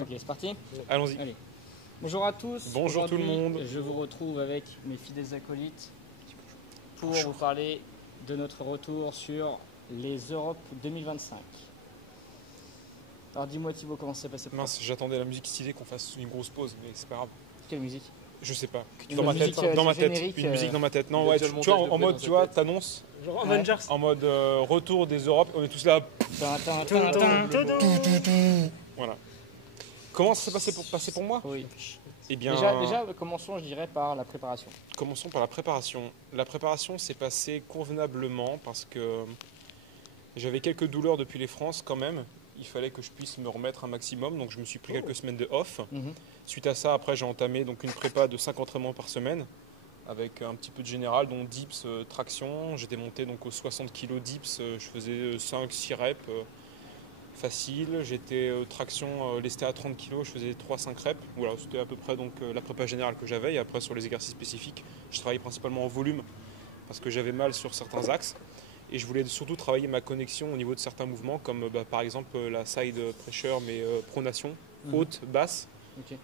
Ok, c'est parti. Allons-y. Allez. Bonjour à tous. Bonjour tout le monde. Je vous retrouve avec mes fidèles acolytes pour vous parler de notre retour sur les Europes 2025. Alors dis-moi Thibaut, comment ça s'est passé pour toi? Mince, j'attendais la musique stylée qu'on fasse une grosse pause, mais c'est pas grave. Quelle musique? Je sais pas. Une Dans ma musique, tête, dans ma tête. générique, Une musique dans ma tête. Non, il y a ouais, déjà tu le vois, montage de en près mode, dans tu sa vois, tête. t'annonces Genre Ouais. Avengers. en mode retour des Europes, on est tous là. Voilà. Comment ça s'est passé pour moi? Oui. Eh bien, Déjà, commençons, je dirais, par la préparation. commençons par la préparation. La préparation s'est passée convenablement parce que j'avais quelques douleurs depuis les France quand même. Il fallait que je puisse me remettre un maximum, donc je me suis pris quelques semaines de off. Mhm. Suite à ça, après, j'ai entamé donc une prépa de 5 entraînements par semaine avec un petit peu de général, dont dips, traction. J'étais monté donc aux 60 kg dips, je faisais 5-6 reps facile. J'étais traction lesté à 30 kg, je faisais 3-5 reps. Voilà, c'était à peu près donc la prépa générale que j'avais. Et après, sur les exercices spécifiques, je travaillais principalement en volume parce que j'avais mal sur certains axes. Et je voulais surtout travailler ma connexion au niveau de certains mouvements, comme par exemple la side pressure, mais pronation, haute, basse. Ok.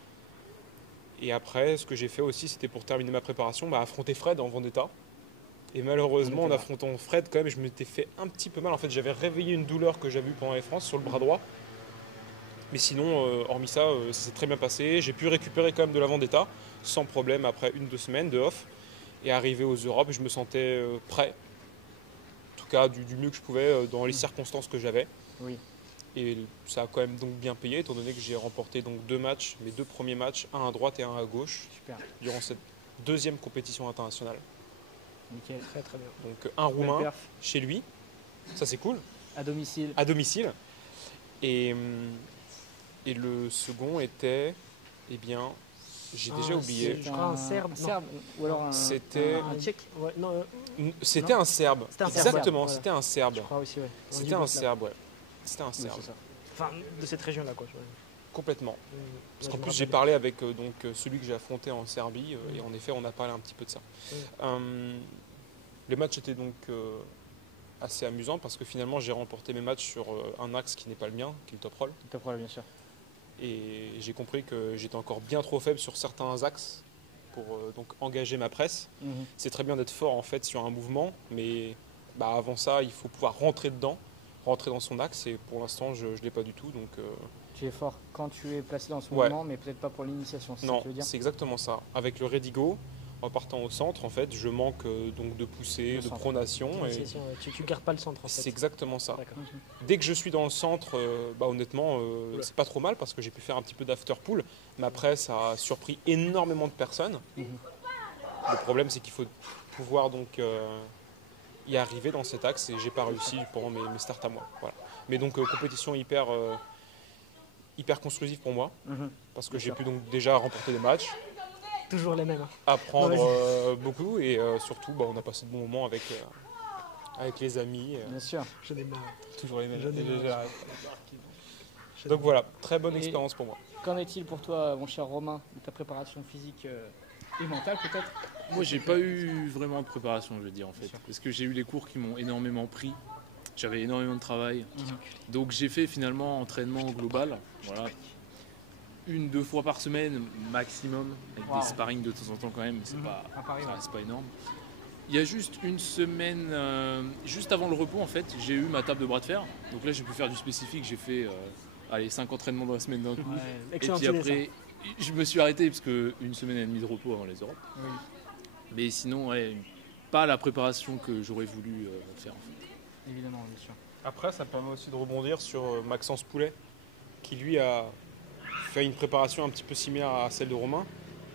Et après, ce que j'ai fait aussi, c'était pour terminer ma préparation, affronter Fred en Vendetta. Et malheureusement, en affrontant Fred, quand même, je m'étais fait un petit peu mal. En fait, j'avais réveillé une douleur que j'avais eue pendant les France sur le bras droit. Mais sinon, hormis ça, ça s'est très bien passé. J'ai pu récupérer quand même de la Vendetta, sans problème, après 1-2 semaines de off. Et arrivé aux Europes, je me sentais prêt. En tout cas, du mieux que je pouvais dans les circonstances que j'avais. Oui. Et ça a quand même donc bien payé, étant donné que j'ai remporté donc 2 matchs, mes 2 premiers matchs, un à droite et un à gauche, Super. durant cette deuxième compétition internationale. Nickel. Très très bien. Donc un Belle Roumain perf. chez lui, ça c'est cool, À domicile. à domicile. Et, et le second était, eh bien, j'ai déjà oublié. Je crois un Serbe. Un Serbe ou alors un. C'était- un Tchèque. Ouais, non, C'était un Serbe. C'était un Serbe, Exactement, voilà. c'était un Serbe. je crois aussi, ouais. C'était un Serbe, ouais. C'était un Oui, Serbe, c'est ça. Enfin, de cette région-là, quoi. complètement. Parce Ouais, qu'en je me plus, j'ai rappelle. parlé avec celui que j'ai affronté en Serbie, et en effet, on a parlé un petit peu de ça. Les matchs étaient donc assez amusants parce que finalement, j'ai remporté mes matchs sur un axe qui n'est pas le mien, qui est le top roll. Pas de problème, bien sûr. Et j'ai compris que j'étais encore bien trop faible sur certains axes pour donc engager ma presse. Mhm. C'est très bien d'être fort en fait sur un mouvement, mais avant ça, il faut pouvoir rentrer dedans, rentrer dans son axe. Et pour l'instant, je ne l'ai pas du tout. Donc Tu es fort quand tu es placé dans ce Ouais. mouvement, mais peut-être pas pour l'initiation, c'est ça non, que tu veux dire? c'est exactement ça. Avec le Redigo, en partant au centre, en fait, je manque donc de poussée, Le de centre. pronation. Et Initiation, ouais. Tu gardes pas le centre, en fait. c'est exactement ça. D'accord. Dès que je suis dans le centre, honnêtement, Oula. c'est pas trop mal parce que j'ai pu faire un petit peu d'after pool. Mais après, ça a surpris énormément de personnes. Mhm. Le problème, c'est qu'il faut pouvoir donc y arriver dans cet axe et j'ai pas réussi pendant mes starts à moi. Voilà. Mais donc compétition hyper constructive pour moi Mhm. parce que Bien j'ai sûr. pu donc déjà remporter des matchs, Toujours les mêmes. Hein. apprendre Non, beaucoup et surtout, on a passé de bons moments avec les amis. Bien sûr. J'en ai marre. Toujours les mêmes. J'en ai marre. Donc voilà, très bonne Et- expérience pour moi. Qu'en est-il pour toi, mon cher Romain, de ta préparation physique et mentale peut-être? Moi, j'ai pas eu vraiment de préparation, je veux dire, en fait. Bien sûr. Parce que j'ai eu les cours qui m'ont énormément pris. J'avais énormément de travail. Mhm. Donc, j'ai fait finalement entraînement global. Voilà. 1-2 fois par semaine maximum. Avec Wow. des sparring de temps en temps quand même. Mais c'est Mhm. pas, À Paris, ça ouais. reste pas énorme. Il y a juste une semaine, juste avant le repos, en fait, j'ai eu ma table de bras de fer. Donc là, j'ai pu faire du spécifique. J'ai fait 5 entraînements dans la semaine d'un coup. Ouais. Et Excellente puis idée, après, je me suis arrêté parce que 1 semaine et demie de repos avant les Europes. Oui. Mais sinon, ouais, pas la préparation que j'aurais voulu faire. En fait. Évidemment, bien sûr. Après, ça permet aussi de rebondir sur Maxence Poulet, qui lui a fait une préparation un petit peu similaire à celle de Romain.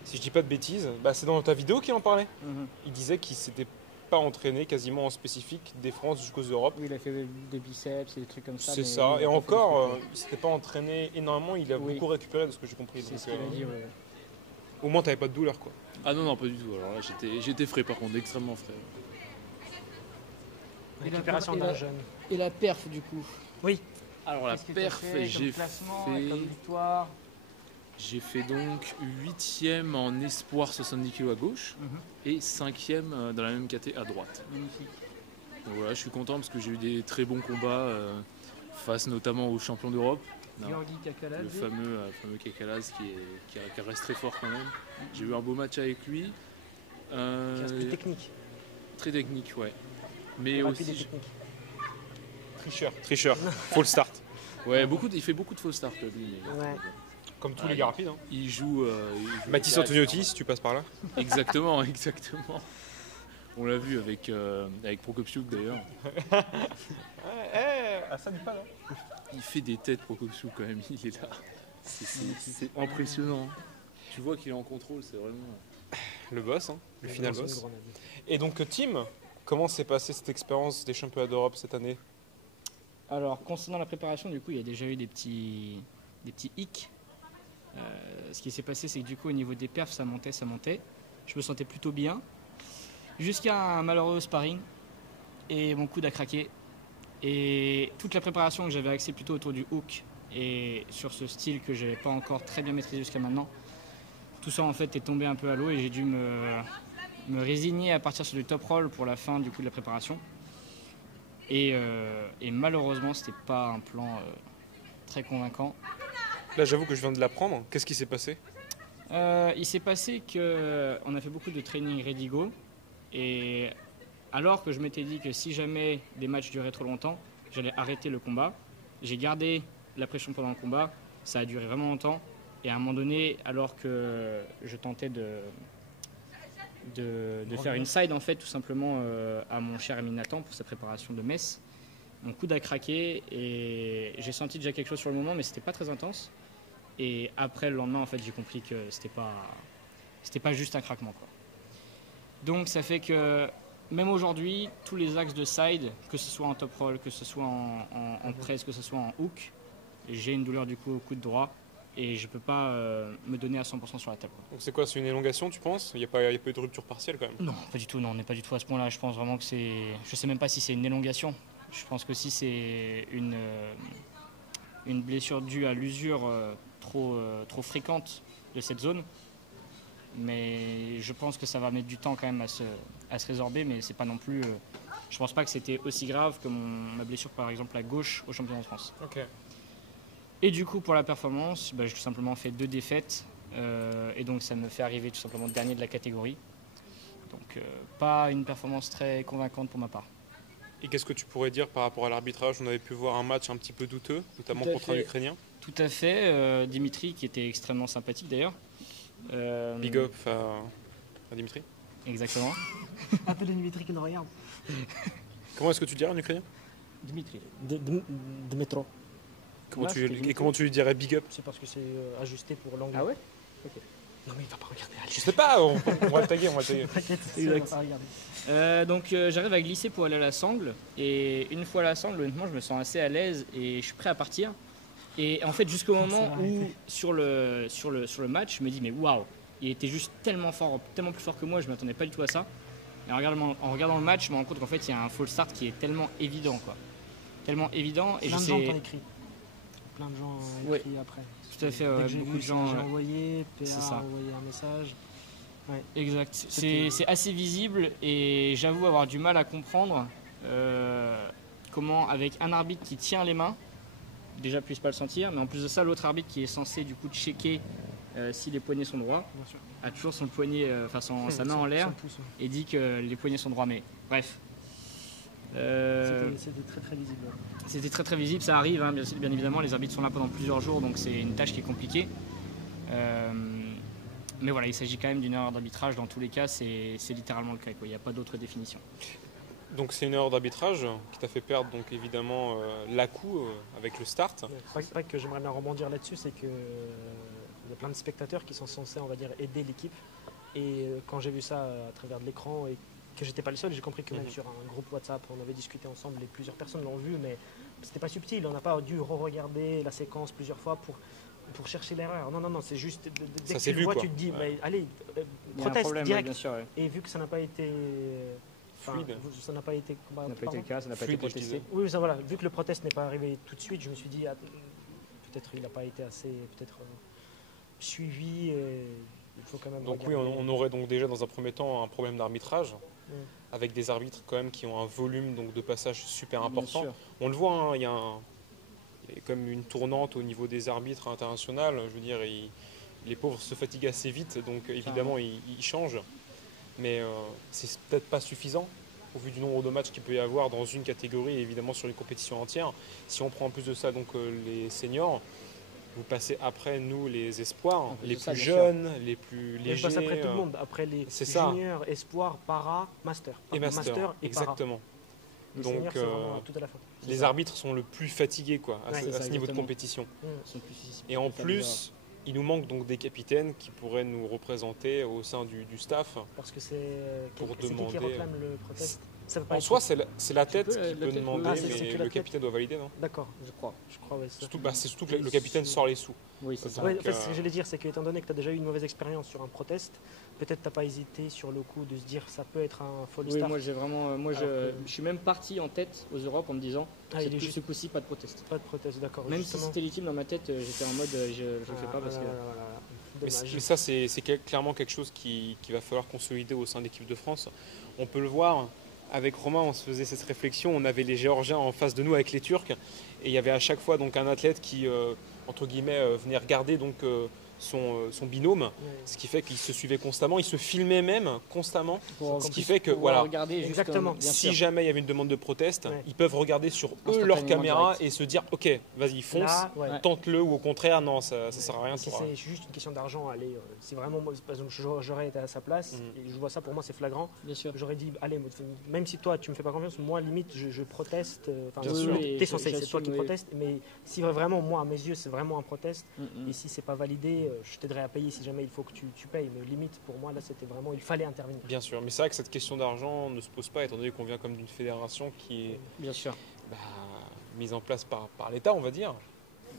Si je dis pas de bêtises, c'est dans ta vidéo qu'il en parlait. Mhm. Il disait qu'il s'était pas entraîné quasiment en spécifique des France jusqu'aux Europes. Oui, il a fait des biceps et des trucs comme ça. C'est mais ça. il a Et pas fait encore, de- il s'était pas entraîné énormément. Il a Oui. beaucoup récupéré de ce que j'ai compris. C'est Donc, ce qu'il a dit, ouais. au moins, t'avais pas de douleur, quoi. Ah non, non, pas du tout. Alors là, j'étais frais par contre, extrêmement frais. Récupération Et d'un la- jeune. Et la perf, du coup? Oui. Alors la Qu'est-ce que t'as perf, fait j'ai comme classement, fait, comme victoire? j'ai fait donc 8e en espoir 70 kg à gauche Mhm. et 5e dans la même caté à droite. Magnifique. Donc voilà, je suis content parce que j'ai eu des très bons combats face notamment aux champions d'Europe. Non. Georgi Le Kakaladze. fameux Kekalaz qui reste très fort quand même. J'ai eu un beau match avec lui. Qui reste plus technique. Très technique, ouais. Mais Plus rapide et aussi, technique. Tricheur. Full start. ouais, il fait beaucoup de faux starts lui. Mais, Ouais. Comme tous Ah, les gars rapides. Hein. il joue. Mathis Antoniotti, si tu passes par là. Exactement. On l'a vu avec Prokopchuk d'ailleurs. Ça n'est pas là. Il fait des têtes Prokopchuk quand même, il est là. C'est impressionnant. Tu vois qu'il est en contrôle, c'est vraiment. Le boss, hein, le Ouais, final c'est une boss. grenade. Et donc, Tim, comment s'est passée cette expérience des championnats d'Europe cette année? Alors, concernant la préparation, du coup, il y a déjà eu des petits hicks. Ce qui s'est passé, c'est que du coup, au niveau des perfs, ça montait. Je me sentais plutôt bien. Jusqu'à un malheureux sparring. Et mon coude a craqué. Et toute la préparation que j'avais axée plutôt autour du hook et sur ce style que je n'avais pas encore très bien maîtrisé jusqu'à maintenant, tout ça en fait est tombé un peu à l'eau et j'ai dû me résigner à partir sur du top roll pour la fin du coup de la préparation. Et malheureusement, c'était pas un plan très convaincant. Là, j'avoue que je viens de l'apprendre. Qu'est-ce qui s'est passé? Il s'est passé qu'on a fait beaucoup de training ready go et alors que je m'étais dit que si jamais des matchs duraient trop longtemps, j'allais arrêter le combat. J'ai gardé la pression pendant le combat, ça a duré vraiment longtemps et à un moment donné, alors que je tentais de faire une side en fait tout simplement à mon cher ami Nathan pour sa préparation de Metz, mon coude a craqué et j'ai senti déjà quelque chose sur le moment mais c'était pas très intense. Et après le lendemain, en fait, j'ai compris que c'était pas juste un craquement, quoi. Donc ça fait que même aujourd'hui, tous les axes de side, que ce soit en top roll, que ce soit en presse, que ce soit en hook, j'ai une douleur du coup au coude droit et je peux pas me donner à 100% sur la table, quoi. Donc, c'est quoi? C'est une élongation, tu penses? Il n'y a pas eu de rupture partielle quand même? Non, pas du tout. Non, on n'est pas du tout à ce point-là. Je pense vraiment que c'est. Je sais même pas si c'est une élongation. Je pense que si c'est une blessure due à l'usure trop fréquente de cette zone. Mais je pense que ça va mettre du temps quand même à se résorber. Mais c'est pas non plus. Je pense pas que c'était aussi grave que ma blessure par exemple à gauche au championnat de France. Ok. Et du coup pour la performance, j'ai tout simplement fait 2 défaites. Et donc ça me fait arriver tout simplement dernier de la catégorie. Donc pas une performance très convaincante pour ma part. Et qu'est-ce que tu pourrais dire par rapport à l'arbitrage? On avait pu voir un match un petit peu douteux, notamment Tout à contre un fait. Ukrainien. Tout à fait, Dimitri qui était extrêmement sympathique d'ailleurs. Big up à Dimitri. Exactement. Appelez Dimitri qui nous regarde. Comment est-ce que tu dirais en ukrainien? Dimitri. De métro. Comment Ouais, tu, c'était et Dimitri. comment tu lui dirais big up? C'est parce que c'est ajusté pour l'anglais. Ah ouais? Non mais il va pas regarder. Allez, Je sais pas, on va le taguer, T'inquiète, Exact. il va pas regarder. Donc j'arrive à glisser pour aller à la sangle et une fois à la sangle, honnêtement, je me sens assez à l'aise et je suis prêt à partir. Et en fait, jusqu'au moment où sur le match, je me dis mais waouh, il était juste tellement fort, tellement plus fort que moi, je m'attendais pas du tout à ça. Et en regardant le match, je me rends compte qu'en fait, il y a un false start qui est tellement évident, quoi. Tellement évident et Plein je de gens sais t'ont écrit. Plein de gens ont Ouais. écrit après. tout à fait Dès que j'ai beaucoup vu de ça, gens. j'ai envoyé, PA c'est a ça. envoyé un message. Exact. C'était- C'est assez visible et j'avoue avoir du mal à comprendre comment, avec un arbitre qui tient les mains, déjà puisse pas le sentir, mais en plus de ça, l'autre arbitre qui est censé du coup checker si les poignets sont droits, Bien sûr. a toujours son poignet, sa main en l'air Son pouce, ouais. et dit que les poignets sont droits. Mais bref. C'était très très visible. C'était très très visible, ça arrive, hein, bien évidemment, les arbitres sont là pendant plusieurs jours, donc c'est une tâche qui est compliquée. Mais voilà, il s'agit quand même d'une erreur d'arbitrage, dans tous les cas, c'est littéralement le cas, quoi. Il n'y a pas d'autre définition. Donc c'est une erreur d'arbitrage qui t'a fait perdre donc évidemment l'à-coup avec le start. Pas que j'aimerais bien rebondir là-dessus, c'est que il y a plein de spectateurs qui sont censés, on va dire, aider l'équipe. Et quand j'ai vu ça à travers de l'écran et que j'étais pas le seul, j'ai compris que même sur un groupe WhatsApp, on avait discuté ensemble et plusieurs personnes l'ont vu, mais c'était pas subtil. On n'a pas dû re-regarder la séquence plusieurs fois pour chercher l'erreur. Non, c'est juste dès Ça que s'est tu le vu, vois, quoi. tu te dis, Ouais. mais allez, Il y a un proteste problème, direct. bien sûr, ouais. Et vu que ça n'a pas été Fluide. ça n'a pas été, Ça n'a pas été le cas, ça n'a pas été Fluide, je protesté. disais. oui, ça voilà. Vu que le protest n'est pas arrivé tout de suite, je me suis dit peut-être il n'a pas été assez suivi. Il faut quand même. Donc oui, regarder. on aurait donc déjà dans un premier temps un problème d'arbitrage Mm. avec des arbitres quand même qui ont un volume donc de passage super Bien important. sûr. On le voit, hein, il est comme une tournante au niveau des arbitres internationaux. Je veux dire, les pauvres se fatiguent assez vite, donc évidemment ils changent. Mais c'est peut-être pas suffisant au vu du nombre de matchs qu'il peut y avoir dans une catégorie et évidemment sur les compétitions entières. Si on prend en plus de ça donc les seniors, vous passez après nous les espoirs, les plus jeunes, les plus légers. Je passe après tout le monde, après les juniors, espoirs, para, master. Et master, et exactement. Les donc seniors, c'est vraiment tout à la fin. Les arbitres sont le plus fatigués quoi, à ce niveau de compétition. Et en plus, il nous manque donc des capitaines qui pourraient nous représenter au sein du staff. Parce que c'est pour qui réclame le protest. En soi, c'est la tête qui peut demander, mais le capitaine doit valider, non? D'accord, je crois. Ouais, c'est surtout que le capitaine sort les sous. Oui, c'est ça. En fait, ce que j'allais dire, c'est qu'étant donné que tu as déjà eu une mauvaise expérience sur un protest, peut-être tu n'as pas hésité sur le coup de se dire ça peut être un fall start. Oui, je suis même parti en tête aux Europes en me disant ce coup-ci, pas de protest. Pas de protest, d'accord. Même si c'était légitime dans ma tête, j'étais en mode je le fais pas parce que. Mais ça, c'est clairement quelque chose qu'il va falloir consolider au sein de l'équipe de France. On peut le voir. Avec Romain, on se faisait cette réflexion. On avait les Géorgiens en face de nous avec les Turcs. Et il y avait à chaque fois donc, un athlète qui, entre guillemets, venait regarder donc, son binôme. Ce qui fait qu'il se suivait constamment. Il se filmait même constamment. Ce qui fait que, voilà, exactement. Si jamais il y avait une demande de proteste, ils peuvent regarder sur eux leur caméra et se dire ok, vas-y, fonce, tente-le, ou au contraire, non, ça sert à rien. Si c'est juste une question d'argent, allez, si vraiment, par exemple, j'aurais été à sa place, et je vois ça, pour moi, c'est flagrant. J'aurais dit, allez, même si toi, tu me fais pas confiance, moi, limite, je proteste. T'es censé, c'est toi qui proteste, mais si vraiment, moi, à mes yeux, c'est vraiment un proteste, et si c'est pas validé, je t'aiderai à payer si jamais il faut que tu payes. Mais limite, pour moi, là, c'était vraiment, il fallait intervenir. Bien sûr, mais c'est vrai que cette question d'argent ne se pose pas, étant donné qu'on vient comme d'une fédération qui est mise en place par l'État, on va dire.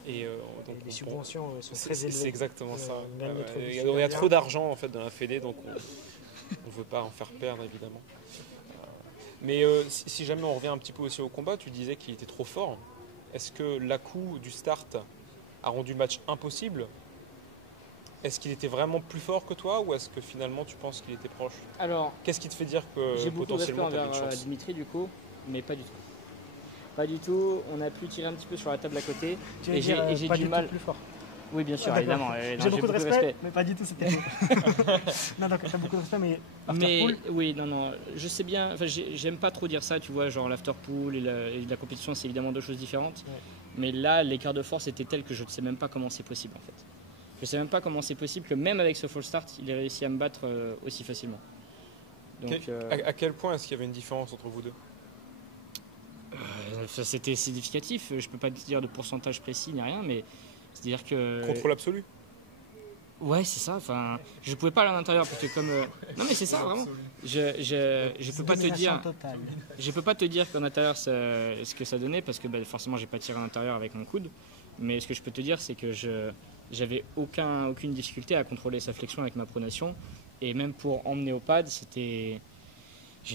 Et donc les subventions sont très élevées. C'est exactement ça. Il y a trop d'argent en fait dans la fédé, donc on ne veut pas en faire perdre, évidemment. Mais si jamais on revient un petit peu aussi au combat, tu disais qu'il était trop fort. Est-ce que l'à-coup du start a rendu le match impossible? Est-ce qu'il était vraiment plus fort que toi, ou est-ce que finalement tu penses qu'il était proche? Alors, qu'est-ce qui te fait dire que potentiellement tu as une chance? Dimitri du coup, mais pas du tout. Pas du tout. On a pu tirer un petit peu sur la table à côté. Et j'ai du mal. Plus fort. Oui, bien sûr, évidemment. J'ai beaucoup de respect, mais pas du tout, c'était faux. Non, donc t'as beaucoup de respect, mais after-pool. Oui, non, je sais bien. Enfin, j'aime pas trop dire ça, tu vois, genre l'after-pool et la compétition, c'est évidemment deux choses différentes. Ouais. Mais là, l'écart de force était tel que je ne sais même pas comment c'est possible, en fait. Je ne sais même pas comment c'est possible que même avec ce false start, il ait réussi à me battre aussi facilement. Donc, à quel point est-ce qu'il y avait une différence entre vous deux? C'était significatif. Je ne peux pas te dire de pourcentage précis ni rien, mais c'est-à-dire que... Contrôle absolu? Ouais, c'est ça. Enfin, je ne pouvais pas aller à l'intérieur parce que comme... Non, mais c'est ça, vraiment. Je peux pas te dire... Je peux pas te dire qu'en intérieur, ce que ça donnait, parce que forcément, j'ai pas tiré à l'intérieur avec mon coude. Mais ce que je peux te dire, c'est que j'avais aucune difficulté à contrôler sa flexion avec ma pronation. Et même pour emmener au pad, j'ai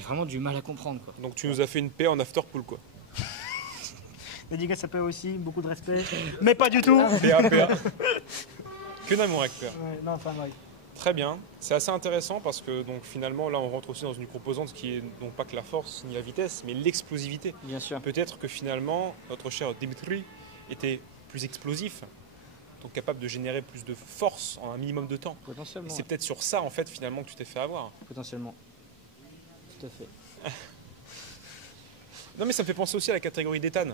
vraiment du mal à comprendre, quoi. Donc tu nous as fait une paix en after-pool, quoi. Dédicace, ça peut aussi, beaucoup de respect. Mais pas du tout. PA. Que d'amour avec PA. Ouais. Très bien. C'est assez intéressant parce que donc, finalement, là, on rentre aussi dans une composante qui est non pas que la force ni la vitesse, mais l'explosivité. Bien sûr. Peut-être que finalement, notre cher Dimitri était plus explosif, donc capable de générer plus de force en un minimum de temps. Potentiellement. Et c'est peut-être sur ça, en fait, finalement, que tu t'es fait avoir. Potentiellement. Tout à fait. Non, mais ça me fait penser aussi à la catégorie d'Ethan.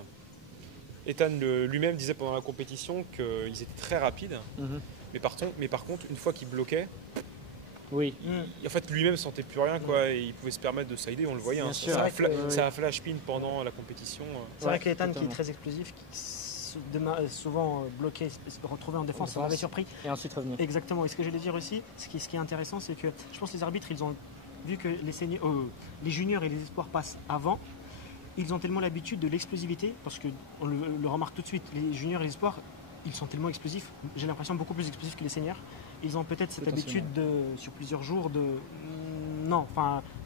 Ethan lui-même disait pendant la compétition qu'ils étaient très rapides, mais par contre, une fois qu'il bloquait, oui. En fait, lui-même ne sentait plus rien, quoi, et il pouvait se permettre de sider, on le voyait. Ça a flash pin pendant la compétition. C'est vrai qu'Ethan, qui est très explosif, souvent bloqué, se retrouver en défense, ça m'avait surpris. Et ensuite revenir. Exactement. Et ce que je voulais dire aussi, ce qui est intéressant, c'est que je pense que les arbitres, ils ont vu que les juniors et les espoirs passent avant. Ils ont tellement l'habitude de l'explosivité, parce qu'on le remarque tout de suite, les juniors et les espoirs, ils sont tellement explosifs, j'ai l'impression beaucoup plus explosifs que les seniors. Ils ont peut-être cette habitude sur plusieurs jours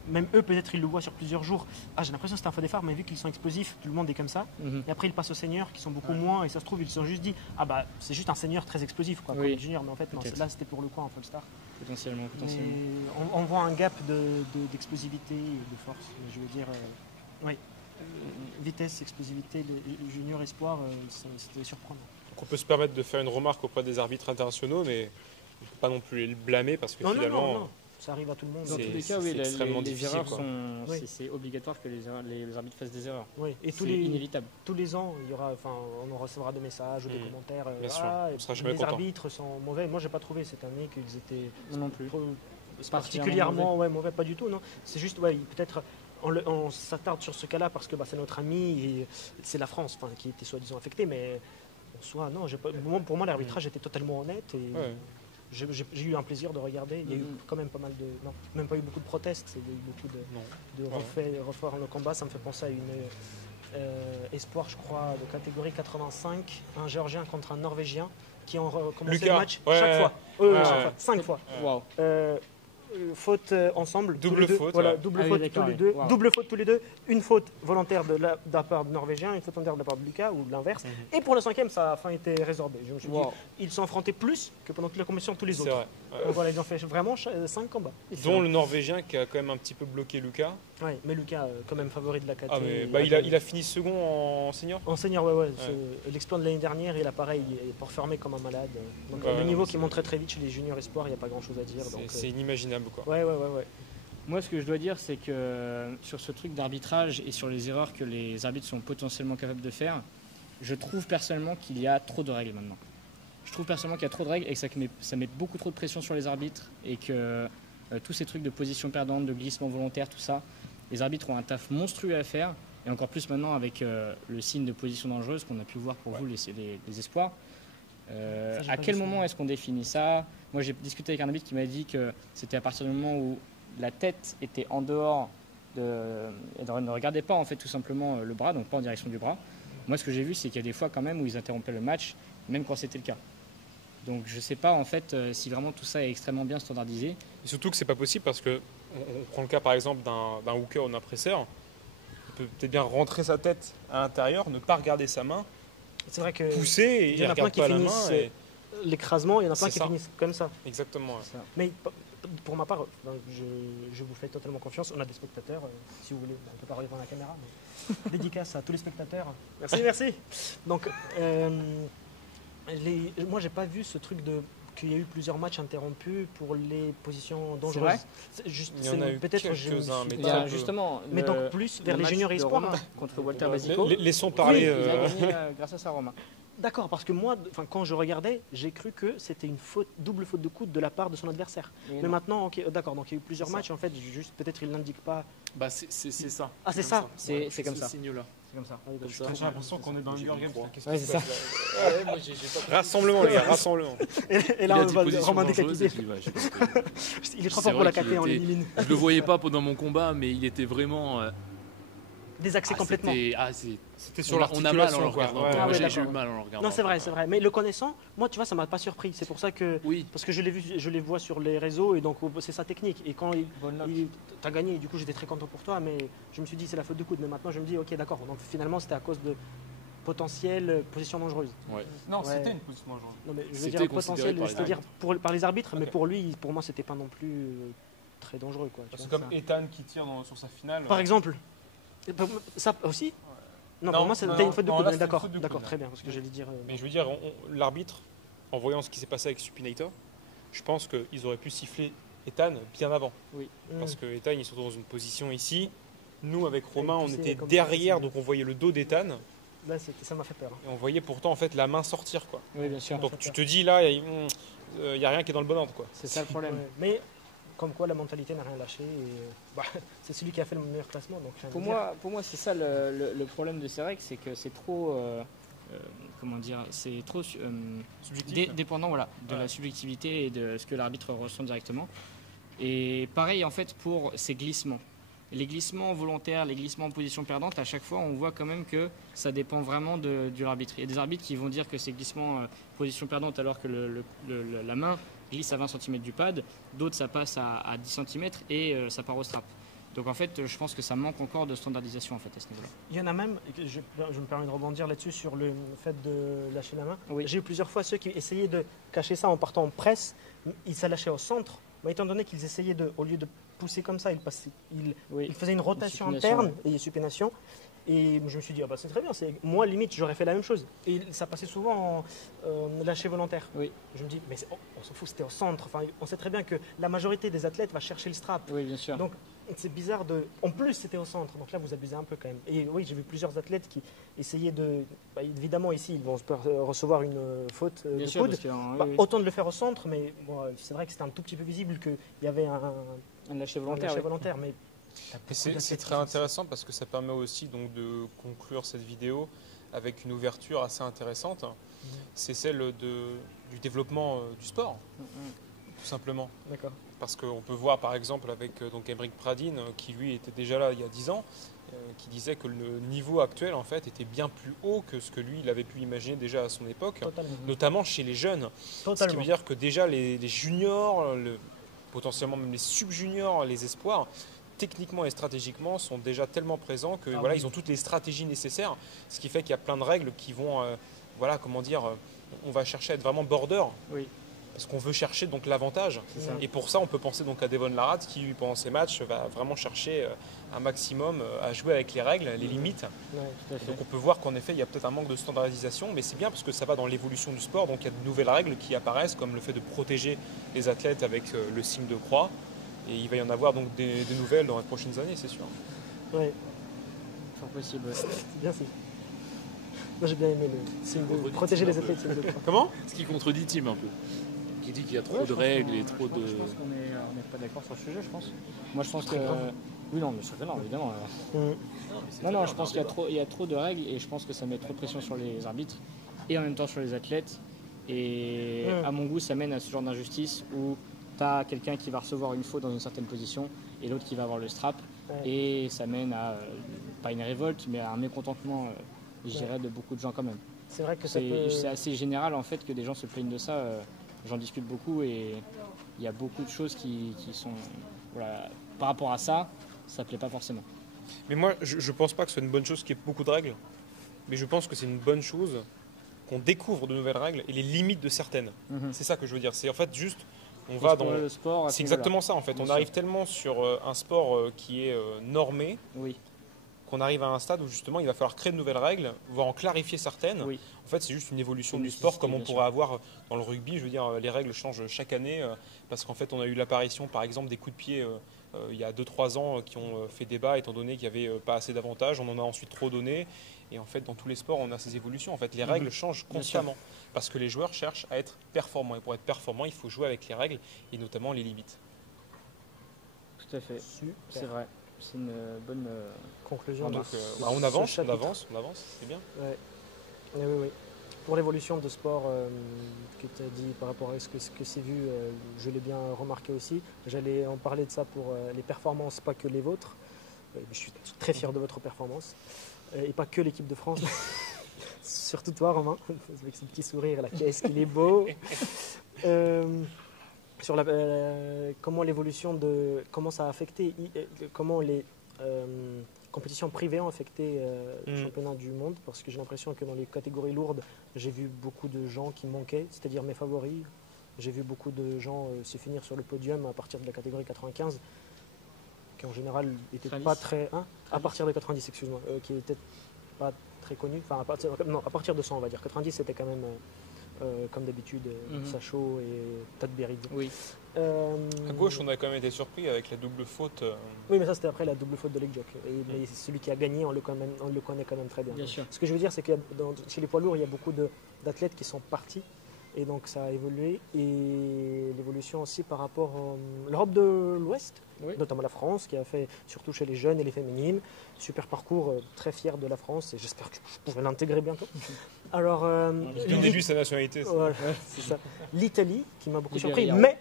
même eux peut-être ils le voient sur plusieurs jours. J'ai l'impression que c'est un faux départ, mais vu qu'ils sont explosifs, tout le monde est comme ça. Et après ils passent aux seniors qui sont beaucoup moins, et ça se trouve ils se sont juste dit c'est juste un senior très explosif, quoi, comme les juniors, mais en fait non, là c'était pour le coup un fall start. Potentiellement. On voit un gap d'explosivité et de force, je veux dire, oui. Vitesse, explosivité, les juniors espoirs, c'était surprenant. Donc on peut se permettre de faire une remarque auprès des arbitres internationaux, mais on ne peut pas non plus les blâmer parce que finalement. Non. Ça arrive à tout le monde. Dans C'est- tous les cas, oui, c'est extrêmement les difficile, erreurs quoi. sont. Oui. C'est obligatoire que les arbitres fassent des erreurs. Oui. Et C'est inévitable. tous les ans, il y aura, on en recevra des messages ou des commentaires. Bien sûr, on sera et jamais les content. arbitres sont mauvais. Moi, j'ai pas trouvé cette année qu'ils étaient Moi non plus. particulièrement mauvais, pas du tout. Non, c'est juste, peut-être. On s'attarde sur ce cas-là parce que c'est notre ami et c'est la France qui était soi-disant affectée, mais en soi, non. Pour moi, l'arbitrage était totalement honnête et Ouais. j'ai eu un plaisir de regarder. Il y a eu quand même pas mal de. Non, même pas eu beaucoup de protestes. Il y a eu beaucoup de Ouais. refaire le combat. Ça me fait penser à une espoir, je crois, de catégorie 85, un Géorgien contre un Norvégien qui ont recommencé Lucas. le match Ouais, chaque ouais. fois. Ouais. Chaque fois. 5 fois. Waouh. Faute ensemble. tous Double les deux. faute, Voilà, ouais. double Ah oui, faute d'accord, tous les oui. deux. Wow. Double faute tous les deux. Une faute volontaire de la part du Norvégien, une faute volontaire de la part de Lucas ou de l'inverse. Et pour le 5e, ça a enfin été résorbé. Je me suis dit, Wow. ils sont affrontés plus que pendant toute la compétition tous les C'est autres. vrai. Ouais. Donc voilà, ils ont fait vraiment 5 combats. Dont le Norvégien qui a quand même un petit peu bloqué Lucas. Ouais, mais Lucas, quand même favori de la KT. Ah, mais il a fini second en senior. En senior, ouais. L'exploit de l'année dernière, il a pareil, il est performé comme un malade. Donc Ouais, le non, niveau mais qui c'est- monte très très vite chez les juniors espoirs, il n'y a pas grand chose à dire. Donc, C'est inimaginable, quoi. ouais. Moi, ce que je dois dire, c'est que sur ce truc d'arbitrage et sur les erreurs que les arbitres sont potentiellement capables de faire, je trouve personnellement qu'il y a trop de règles maintenant. Je trouve personnellement qu'il y a trop de règles et que ça met beaucoup trop de pression sur les arbitres et que tous ces trucs de position perdante, de glissement volontaire, tout ça, les arbitres ont un taf monstrueux à faire et encore plus maintenant avec le signe de position dangereuse qu'on a pu voir pour vous, les espoirs. Ça, j'ai À pas quel vu ça. moment est-ce qu'on définit ça? Moi, j'ai discuté avec un arbitre qui m'a dit que c'était à partir du moment où la tête était en dehors et ne regardait pas en fait tout simplement le bras, donc pas en direction du bras. Moi, ce que j'ai vu, c'est qu'il y a des fois quand même où ils interrompaient le match, même quand c'était le cas. Donc, je sais pas en fait si vraiment tout ça est extrêmement bien standardisé. Et surtout que c'est pas possible parce que on prend le cas par exemple d'un hooker ou d'un presseur. Il peut peut-être bien rentrer sa tête à l'intérieur, ne pas regarder sa main, C'est vrai que pousser et il il y en a plein regarde qui pas la finissent main. Et... l'écrasement, il y en a plein C'est qui ça. finissent comme ça. Exactement. Ouais. Mais pour ma part, je vous fais totalement confiance. On a des spectateurs, si vous voulez. On ne peut pas regarder dans la caméra. Mais dédicace à tous les spectateurs. Merci. Donc, moi, j'ai pas vu ce truc qu'il y a eu plusieurs matchs interrompus pour les positions dangereuses. vrai Il y en a eu peut-être je me quelques-uns, suis mais Il y pas- a justement Mais donc plus vers les juniors et espoirs. Romain contre Walter Basico. Laissons parler. Il a gagné grâce à ça, Romain. D'accord, parce que moi, quand je regardais, j'ai cru que c'était une double faute de coude de la part de son adversaire. Mais maintenant, ok, d'accord, donc il y a eu plusieurs C'est ça. matchs. En fait, juste peut-être il n'indique pas. Bah, c'est ça. Ah, c'est ça. C'est comme ça. Ce signe-là. C'est comme ça. Comme ça. J'ai l'impression qu'on est dans Hunger Games. Qu'est-ce Ouais, qui se c'est passe ça. là Rassemblement, les gars, rassemblement. Et là, on va Romain décapité. Il est trop fort pour la KT, on l'élimine. Je le voyais pas pendant mon combat, mais il était vraiment. Désaxé complètement. C'était On sur a mal en l'articulation, le quoi. regardant. Ouais. Ah ouais, J'ai eu d'accord. mal en le regardant. Non, c'est vrai. Mais le connaissant, moi, tu vois, ça m'a pas surpris. C'est pour ça que. Oui. Parce que je l'ai vu, je les vois sur les réseaux et donc c'est sa technique. Et quand Bonne note. t'as gagné, du coup, j'étais très content pour toi, mais je me suis dit c'est la faute de coude. Mais maintenant, je me dis ok, d'accord. Donc finalement, c'était à cause de potentielle position dangereuse. Non, Ouais. c'était une position dangereuse. Non, mais je veux C'était dire considéré potentiel, par les c'est-à-dire par les arbitres, mais Ok. pour lui, pour moi, c'était pas non plus très dangereux, quoi. tu C'est vois. comme Ethan qui tire sur sa finale. Par exemple, ça aussi. Non, Non, pour moi, c'était non, une faute de non, coude. là, c'était une D'accord, faute de coude, d'accord, là. très bien, parce que j'allais dire. Mais je veux dire, l'arbitre, en voyant ce qui s'est passé avec Supinator, je pense qu'ils auraient pu siffler Ethan bien avant. Parce que Ethan, il se retrouve dans une position ici. Nous, avec Romain, on poussé était comme ça, derrière, c'est- donc on voyait le dos d'Ethan. Là, ça m'a fait peur. Et on voyait pourtant en fait la main sortir, quoi. Oui, bien sûr. Donc tu te dis là, il n'y a rien qui est dans le bon ordre, quoi. C'est ça le problème. Ouais, mais comme quoi, la mentalité n'a rien lâché. C'est celui qui a fait le meilleur classement. Donc, rien à Pour dire. moi, c'est ça le problème de ces règles, c'est que c'est trop, comment dire, c'est trop Subjectif. dépendant, voilà, de la subjectivité et de ce que l'arbitre ressent directement. Et pareil en fait pour ces glissements. Les glissements volontaires, les glissements en position perdante, à chaque fois, on voit quand même que ça dépend vraiment du arbitre. Il y a des arbitres qui vont dire que c'est glissement position perdante alors que la main glisse à 20 cm du pad. D'autres, ça passe à 10 cm et ça part au strap. Donc en fait, je pense que ça manque encore de standardisation en fait, à ce niveau-là. Il y en a même, et je me permets de rebondir là-dessus sur le fait de lâcher la main. Oui. J'ai eu plusieurs fois ceux qui essayaient de cacher ça en partant en presse. Ils se lâchaient au centre. Mais étant donné qu'ils essayaient au lieu de pousser comme ça, ils faisaient une rotation supination, interne et supination. Et je me suis dit, ah bah, c'est très bien, moi limite j'aurais fait la même chose. Et ça passait souvent en lâcher volontaire. Oui. Je me dis, mais on s'en fout, c'était au centre. Enfin, on sait très bien que la majorité des athlètes va chercher le strap. Oui, bien sûr. Donc c'est bizarre de. En plus, c'était au centre, donc là vous abusez un peu quand même. Et oui, j'ai vu plusieurs athlètes qui essayaient de. Bah, évidemment, ici, ils vont recevoir une faute bien de sûr, coude. parce que, oui, Bah, oui. autant de le faire au centre, mais bon, c'est vrai que c'était un tout petit peu visible qu'il y avait un Un lâcher un volontaire. lâcher oui. volontaire. Mais Et c'est très intéressant parce que ça permet aussi donc de conclure cette vidéo avec une ouverture assez intéressante. C'est celle du développement du sport, tout simplement. D'accord. Parce qu'on peut voir par exemple avec donc Aymeric Pradine, qui lui était déjà là il y a 10 ans, qui disait que le niveau actuel en fait était bien plus haut que ce que lui il avait pu imaginer déjà à son époque, Totalement. notamment chez les jeunes. Ce qui Totalement. veut dire que déjà les juniors, potentiellement même les sub-juniors, les espoirs, techniquement et stratégiquement sont déjà tellement présents que voilà, ils ont toutes les stratégies nécessaires, ce qui fait qu'il y a plein de règles qui vont, voilà, comment dire, on va chercher à être vraiment border. Oui. Parce qu'on veut chercher donc l'avantage. C'est ça. Et pour ça, on peut penser donc à Devon Larratt qui, pendant ses matchs, va vraiment chercher un maximum à jouer avec les règles, les limites. Ouais. Tout à fait. Donc on peut voir qu'en effet, il y a peut-être un manque de standardisation, mais c'est bien parce que ça va dans l'évolution du sport. Donc il y a de nouvelles règles qui apparaissent, comme le fait de protéger les athlètes avec le signe de croix. Et il va y en avoir donc des nouvelles dans les prochaines années, c'est sûr. Ouais. Fort possible. ouais. C'est bien, c'est. Moi j'ai bien aimé le signe de Redis-le protéger un les peu. athlètes. signe de croix. Comment? Ce qui contredit Tim un peu. Qui dit qu'il y a trop Ouais, de je pense règles qu'on- et trop de. Je pense qu'on n'est pas d'accord sur le sujet, je pense. Moi, je pense que. Oui, non, mais non, évidemment. Non, je pense qu'il y a trop de règles et je pense que ça met trop de pression sur les arbitres et en même temps sur les athlètes. Et à mon goût, ça mène à ce genre d'injustice où tu as quelqu'un qui va recevoir une faute dans une certaine position et l'autre qui va avoir le strap. Ouais. Et ça mène à, pas une révolte, mais à un mécontentement, je dirais, de beaucoup de gens quand même. C'est vrai que ça C'est peut. assez général en fait que des gens se plaignent de ça. J'en discute beaucoup et il y a beaucoup de choses qui sont. Voilà, par rapport à ça, ça plaît pas forcément. Mais moi, je pense pas que ce soit une bonne chose qu'il y ait beaucoup de règles, mais je pense que c'est une bonne chose qu'on découvre de nouvelles règles et les limites de certaines. C'est ça que je veux dire. C'est en fait juste, on va dans. le sport. à ce C'est niveau-là. exactement ça en fait. Bien On sûr. arrive tellement sur un sport qui est normé Oui, qu'on arrive à un stade où justement il va falloir créer de nouvelles règles, voire en clarifier certaines. oui. En fait, c'est juste une évolution Une du sport nécessité, comme on bien pourrait avoir dans le rugby. Je veux dire, les règles changent chaque année parce qu'en fait, on a eu l'apparition par exemple des coups de pied il y a 2-3 ans qui ont fait débat étant donné qu'il n'y avait pas assez d'avantages. On en a ensuite trop donné. Et en fait, dans tous les sports, on a ces évolutions. En fait, les règles changent Bien sûr. constamment parce que les joueurs cherchent à être performants. Et pour être performant, il faut jouer avec les règles et notamment les limites. Tout à fait. Super. C'est vrai. C'est une bonne. Conclusion. Donc, de bah, ce on avance, on chapitre. avance, c'est bien. Ouais. Oui, oui, oui. Pour l'évolution de sport que tu as dit par rapport à ce que c'est vu, je l'ai bien remarqué aussi. J'allais en parler de ça pour les performances, pas que les vôtres. Je suis très fier de votre performance. Et pas que l'équipe de France. Surtout toi, Romain, avec ce petit sourire là. Qu'est-ce qu'il est beau. Sur comment l'évolution de. Comment ça a affecté. Comment les. Compétitions privées ont affecté le championnat du monde parce que j'ai l'impression que dans les catégories lourdes, j'ai vu beaucoup de gens qui manquaient, c'est-à-dire mes favoris. J'ai vu beaucoup de gens se finir sur le podium à partir de la catégorie 95, qui en général n'étaient 90. pas très. Hein, à partir de 90, excuse-moi, qui n'étaient pas très connus. Enfin, à partir de 100, on va dire. 90, c'était quand même, comme d'habitude, Sacho et Tadberry. Oui. À gauche, on a quand même été surpris avec la double faute. Oui, mais ça c'était après la double faute de Lekjok. Mais celui qui a gagné, on le connaît quand même très bien. Bien sûr. Ce que je veux dire, c'est que chez les poids lourds, il y a beaucoup d'athlètes qui sont partis. Et donc ça a évolué. Et l'évolution aussi par rapport à l'Europe de l'Ouest, Oui. notamment la France, qui a fait, surtout chez les jeunes et les féminines, super parcours, très fier de la France. Et j'espère que je pourrai l'intégrer bientôt. Alors, Donner lui sa nationalité. voilà, c'est ça. L'Italie, qui m'a beaucoup surpris, Libéria. mais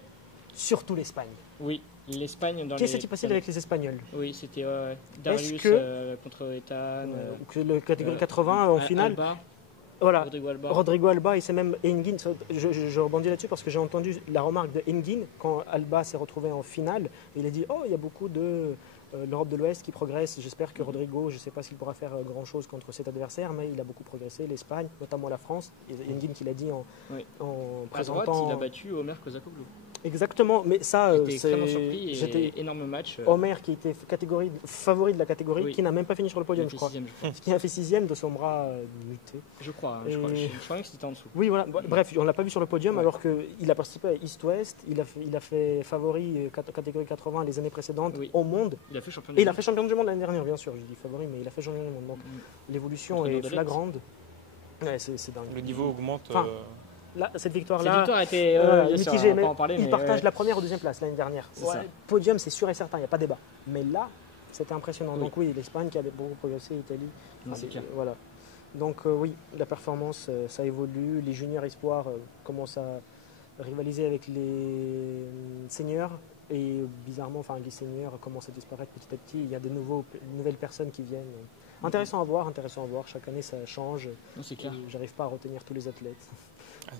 surtout l'Espagne. Oui. L'Espagne dans Qu'est-ce les. qui s'est passé avec les Espagnols? Oui, c'était Darius que- contre Ethan. Ou que le catégorie 80 en finale. Alba, Voilà. Rodrigo Alba. Rodrigo Alba et c'est même Engin. Je rebondis là-dessus parce que j'ai entendu la remarque de Engin quand Alba s'est retrouvé en finale. Il a dit oh, il y a beaucoup de l'Europe de l'Ouest qui progresse. J'espère que Rodrigo, je ne sais pas s'il pourra faire grand-chose contre cet adversaire, mais il a beaucoup progressé. L'Espagne, notamment la France. Et Engin qui l'a dit Oui. en À droite, présentant. il a battu Omer Kozakoglu. Exactement, mais ça, J'étais extrêmement surpris j'étais et énorme match. Homer qui était favori de la catégorie, Oui. qui n'a même pas fini sur le Il a podium, fait je crois. sixième, je crois. Qui a fait 6e de Sombra muté. Je crois, hein, Et- je crois bien que c'était en dessous. Oui, voilà. Bref, on l'a pas vu sur le podium Ouais. alors qu'il a participé à East-West. Il a fait favori catégorie 80 les années précédentes Oui. au monde. Il a fait champion Et il a fait champion du monde l'année dernière, bien sûr. Je dis favori, mais il a fait champion du monde. Donc l'évolution Contre est Nordalette. flagrante. Ouais, c'est dingue. Le niveau augmente. Enfin, Là, cette Cette victoire-là, victoire était bien sûr, mitigée, on va mais pas en parler, il mais partage ouais. la première ou deuxième place l'année dernière. C'est ça. Podium, c'est sûr et certain, il n'y a pas débat. Mais là, c'était impressionnant. Oui. Donc oui, l'Espagne qui a beaucoup progressé, l'Italie. Non, c'est clair. Voilà. Donc oui, la performance, ça évolue. Les juniors espoirs commencent à rivaliser avec les seniors. Et bizarrement, les seniors commencent à disparaître petit à petit. Il y a de nouvelles personnes qui viennent. Intéressant à voir, intéressant à voir. Chaque année, ça change. Non, c'est clair. J'arrive pas à retenir tous les athlètes.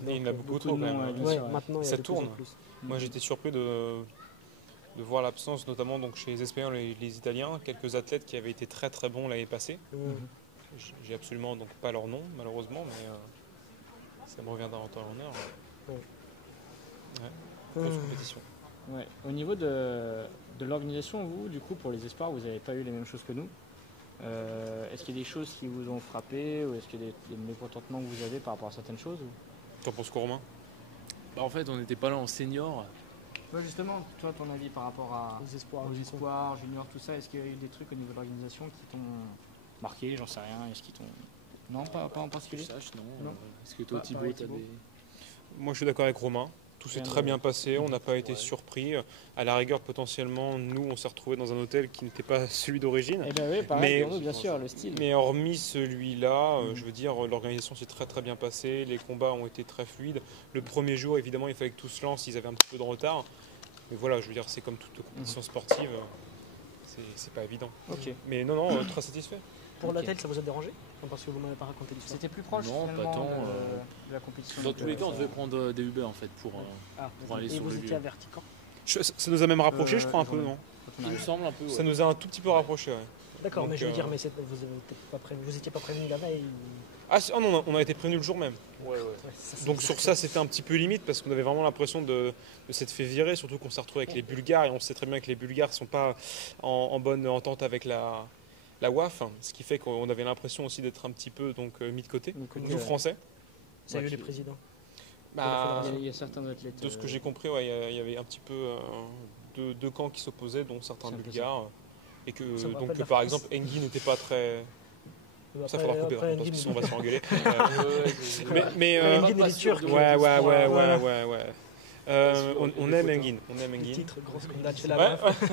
il y en a beaucoup trop de quand noms, même. Bien Ouais, sûr, ouais. maintenant, il y a Ça de plus en tourne. plus. Moi j'étais surpris de voir l'absence, notamment donc, chez les Espagnols et les Italiens, quelques athlètes qui avaient été très très bons l'année passée. J'ai absolument donc pas leur nom malheureusement, mais ça me reviendra en temps et en heure. Grosse compétition. Ouais. Au niveau de l'organisation, vous, du coup, pour les espoirs, vous n'avez pas eu les mêmes choses que nous. Est-ce qu'il y a des choses qui vous ont frappé ou est-ce qu'il y a des mécontentements que vous avez par rapport à certaines choses T'en penses quoi, Romain? Bah, en fait, on n'était pas là en senior. Justement, toi, ton avis par rapport Les espoirs. aux espoirs, juniors, tout ça, est-ce qu'il y a eu des trucs au niveau de l'organisation qui t'ont marqué? J'en sais rien. Est-ce qu'ils t'ont. Non, pas en Que particulier. je sache, non. Non. Est-ce que toi, Pas- Thibaut, pareil, t'as Thibaut. des... Moi je suis d'accord avec Romain. Tout s'est Rien très de- bien passé, on n'a pas été Ouais. surpris. À la rigueur, potentiellement, nous on s'est retrouvés dans un hôtel qui n'était pas celui d'origine. Eh bien oui, pareil, Mais- pour nous, bien sûr, le style. Mais hormis celui-là, Mhm. je veux dire, l'organisation s'est très très bien passée, les combats ont été très fluides. Le premier jour, évidemment, il fallait que tout se lance, ils avaient un petit peu de retard. Mais voilà, je veux dire, c'est comme toute compétition sportive, c'est pas évident. Ok. Mais non, très satisfait. Pour Ok. l'hôtel, ça vous a dérangé? Parce que vous m'avez pas raconté l'histoire. C'était plus proche Non, pas finalement tant, de la compétition. Dans donc, tous les cas, on ça- devait prendre des Uber en fait pour aller Et sur vous le étiez lieu. à Vertican? Ça nous a même rapprochés, je crois, un peu, journée. non? quand on Il me arrive. semble un peu. Ça Ouais. nous a un tout petit peu rapprochés, ouais. D'accord, Donc, mais je veux dire, mais vous avez peut-être pas prévenu. Vous étiez pas prévenu la veille. Ah non, on a été prévenus le jour même. Ouais, ouais. Ouais, ça, Donc c'est- sur ça, c'était un petit peu limite parce qu'on avait vraiment l'impression de s'être fait virer, surtout qu'on s'est retrouvé avec les Bulgares et on sait très bien que les Bulgares ne sont pas en bonne entente avec la WAF, ce qui fait qu'on avait l'impression aussi d'être un petit peu donc, mis de côté, Mis de côté, nous ouais. Français. Salut Ouais, les qui- présidents. Bah, Il y a certains athlètes. de ce que j'ai compris, ouais, il y avait un petit peu deux camps qui s'opposaient, dont certains C'est un peu Bulgares. Et que Ça me rappelle donc la par France. exemple Engi n'était pas très. Ça Après- faudra couper après, parce que Engin, sinon on va se faire engueuler. Mais mais Engin et les Turcs. ouais. Voilà. On aime Engin, on aime Le Engin. titre, gros scandale chez la Ouais, WAF. ouais.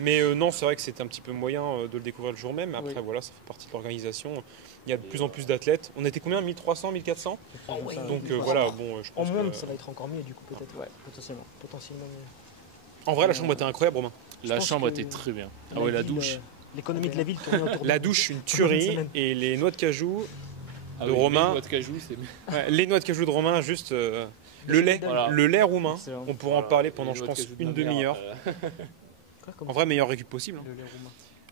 Mais non, c'est vrai que c'était un petit peu moyen de le découvrir le jour même. Après, Oui. voilà, ça fait partie de l'organisation. Il y a de plus en plus d'athlètes. On était combien? 1300, 1400? Oh, ouais. Donc Ouais. voilà, bon, je En pense monde, que... ça va être encore mieux du coup, peut-être. Ouais, potentiellement. Potentiellement mieux. En vrai, la chambre était incroyable, Romain. La pense chambre que était très bien. Ah ouais, la ville, douche. L'économie de la ville tournait autour de La douche, une tuerie. semaine. Et les noix de cajou, Ah de oui, Romain. les noix de cajou, c'est ouais, les noix de cajou de Romain, juste le lait. Voilà. Le lait roumain. Excellent. On pourra en parler pendant, je pense, une demi-heure. Quoi, comment En vrai, meilleure récup possible. Le lait roumain.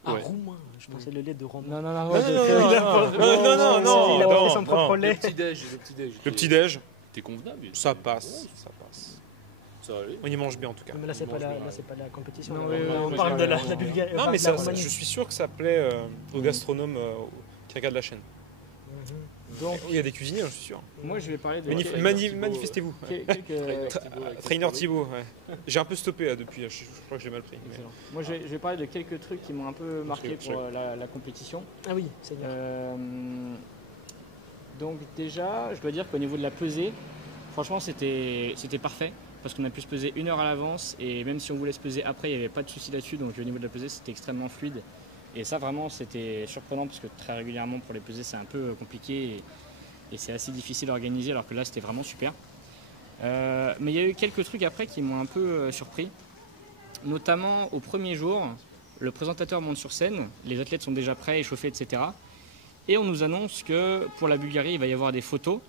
Ah, Ouais. roumain. Je pensais le lait de Romain. Non, non, non, Non, ouais, non, j'ai non, fait- non, Il a non, pas- non, non, Il a non, pris son propre non. lait. Le petit-déj. Le petit-déj, T'es convenable. ça passe. Ça passe. Ça allait. On y mange bien en tout cas. Mais là, c'est Ils pas la, mangent là, bien. c'est pas la compétition. Non, là, oui, on oui, parle oui, de oui, la oui. Bulgarie. Non, mais de la ça, Roumanie. je suis sûr que ça plaît aux gastronomes qui regardent la chaîne. Donc, Il y a des cuisiniers, je suis sûr. Moi, je vais parler de Manifestez-vous. Ouais. Trainer Thibaut, ouais. J'ai un peu stoppé là, depuis, je crois que j'ai mal pris. mais- Excellent. Moi, je vais parler de quelques trucs qui m'ont un peu marqué que- pour la compétition. ah oui, Seigneur. Donc déjà, je dois dire qu'au niveau de la pesée, franchement, c'était parfait. Parce qu'on a pu se peser 1 heure à l'avance. Et même si on voulait se peser après, il n'y avait pas de souci là-dessus. Donc au niveau de la pesée, c'était extrêmement fluide. Et ça, vraiment, c'était surprenant. Parce que très régulièrement, pour les peser, c'est un peu compliqué. Et c'est assez difficile à organiser. Alors que là, c'était vraiment super. Mais il y a eu quelques trucs après qui m'ont un peu surpris. Notamment au premier jour, le présentateur monte sur scène. Les athlètes sont déjà prêts, échauffés, etc. Et on nous annonce que pour la Bulgarie, il va y avoir des photos.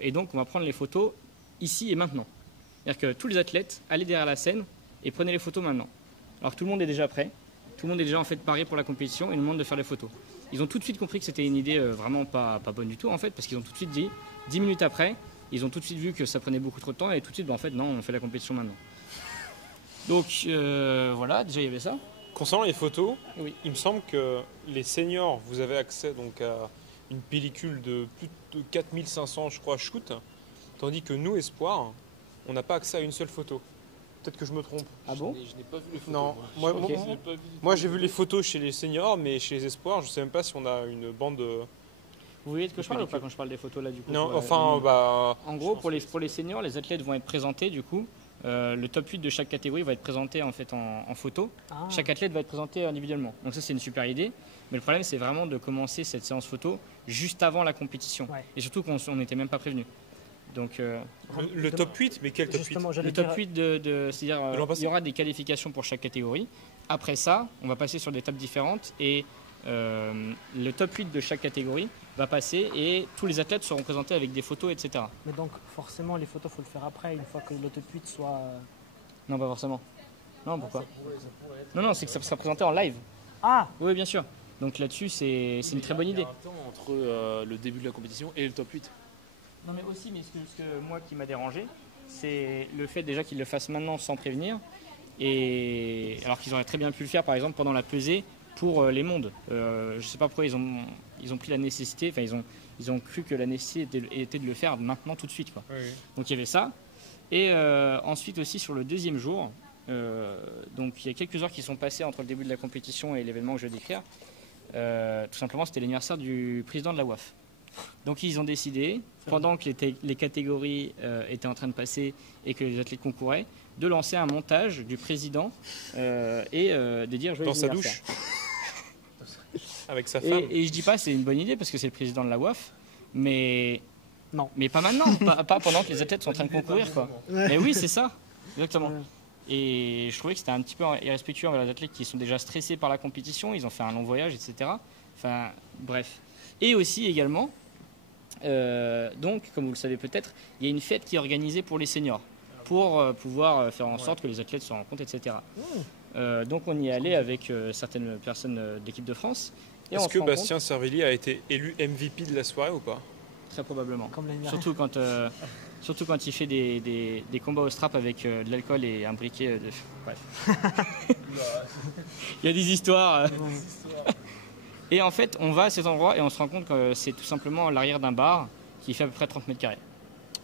Et donc, on va prendre les photos ici et maintenant. C'est-à-dire que tous les athlètes allaient derrière la scène et prenaient les photos maintenant. Alors que tout le monde est déjà prêt. Tout le monde est déjà en fait paré pour la compétition et nous demande de faire les photos. Ils ont tout de suite compris que c'était une idée vraiment pas bonne du tout en fait, parce qu'ils ont tout de suite dit, 10 minutes après, Ils ont tout de suite vu que ça prenait beaucoup trop de temps et tout de suite, en fait, non, on fait la compétition maintenant. Donc voilà, déjà il y avait ça. Concernant les photos, Oui. il me semble que les seniors, vous avez accès donc à une pellicule de plus de 4500, je crois, shoots, tandis que nous, Espoir, on n'a pas accès à une seule photo. Peut-être que je me trompe. Ah bon? Je n'ai pas vu les photos. Non, moi, Ok. moi- moi, j'ai vu les photos chez les seniors, mais chez les Espoirs, je ne sais même pas si on a une bande. Vous voyez de quoi je parle ou pas quand je parle des photos là du coup? Non, pour, enfin, bah. En gros, pour les seniors, les athlètes vont être présentés du coup. Le top 8 de chaque catégorie va être présenté en fait en photo. Ah. Chaque athlète va être présenté individuellement. Donc ça c'est une super idée. Mais le problème c'est vraiment de commencer cette séance photo juste avant la compétition. Ouais. Et surtout qu'on n'était même pas prévenu. Donc Le top 8, mais quel top 8? Justement, j'allais le top dire- 8 c'est-à-dire De l'an passé. il y aura des qualifications pour chaque catégorie. Après ça, on va passer sur des tables différentes et le top 8 de chaque catégorie va passer et tous les athlètes seront présentés avec des photos, etc. Mais donc, forcément, les photos, il faut le faire après, une fois que le top 8 soit. Non, pas forcément. Non, pourquoi? Non, c'est que ça sera présenté en live. Ah Oui, bien sûr. Donc là-dessus, c'est une très bonne Il y idée. a un temps entre le début de la compétition et le top 8. Non, mais aussi, mais ce que moi qui m'a dérangé, c'est le fait déjà qu'ils le fassent maintenant sans prévenir. Et alors qu'ils auraient très bien pu le faire, par exemple, pendant la pesée pour les mondes. Je ne sais pas pourquoi ils ont pris la nécessité, enfin, ils ont cru que la nécessité était de le faire maintenant, tout de suite, quoi. Oui, oui. Donc il y avait ça. Et ensuite aussi sur le deuxième jour, donc il y a quelques heures qui sont passées entre le début de la compétition et l'événement que je vais décrire. Tout simplement, c'était l'anniversaire du président de la WAF. Donc ils ont décidé, pendant que les catégories étaient en train de passer et que les athlètes concouraient, de lancer un montage du président et de dire joyeux Dans sa anniversaire. douche. Avec sa femme. Et je dis pas c'est une bonne idée parce que c'est le président de la WAF, mais Non. mais pas maintenant, pas pendant que les athlètes sont en train de concourir, quoi. Mais oui, c'est ça, exactement. Ouais. Et je trouvais que c'était un petit peu irrespectueux envers les athlètes qui sont déjà stressés par la compétition, ils ont fait un long voyage, etc. Enfin, bref. Et aussi également, donc, comme vous le savez peut-être, il y a une fête qui est organisée pour les seniors, pour pouvoir faire en sorte que les athlètes se rencontrent, etc. Donc on y est allé avec certaines personnes de l'équipe de France. Et on Est-ce se que rend compte, Bastien Servilly a été élu MVP de la soirée ou pas? très probablement. Comme l'année dernière. Surtout quand il fait des combats au strap avec de l'alcool et un briquet de... Bref. Il y a des histoires. Et en fait, on va à cet endroit et on se rend compte que c'est tout simplement l'arrière d'un bar qui fait à peu près 30 mètres carrés.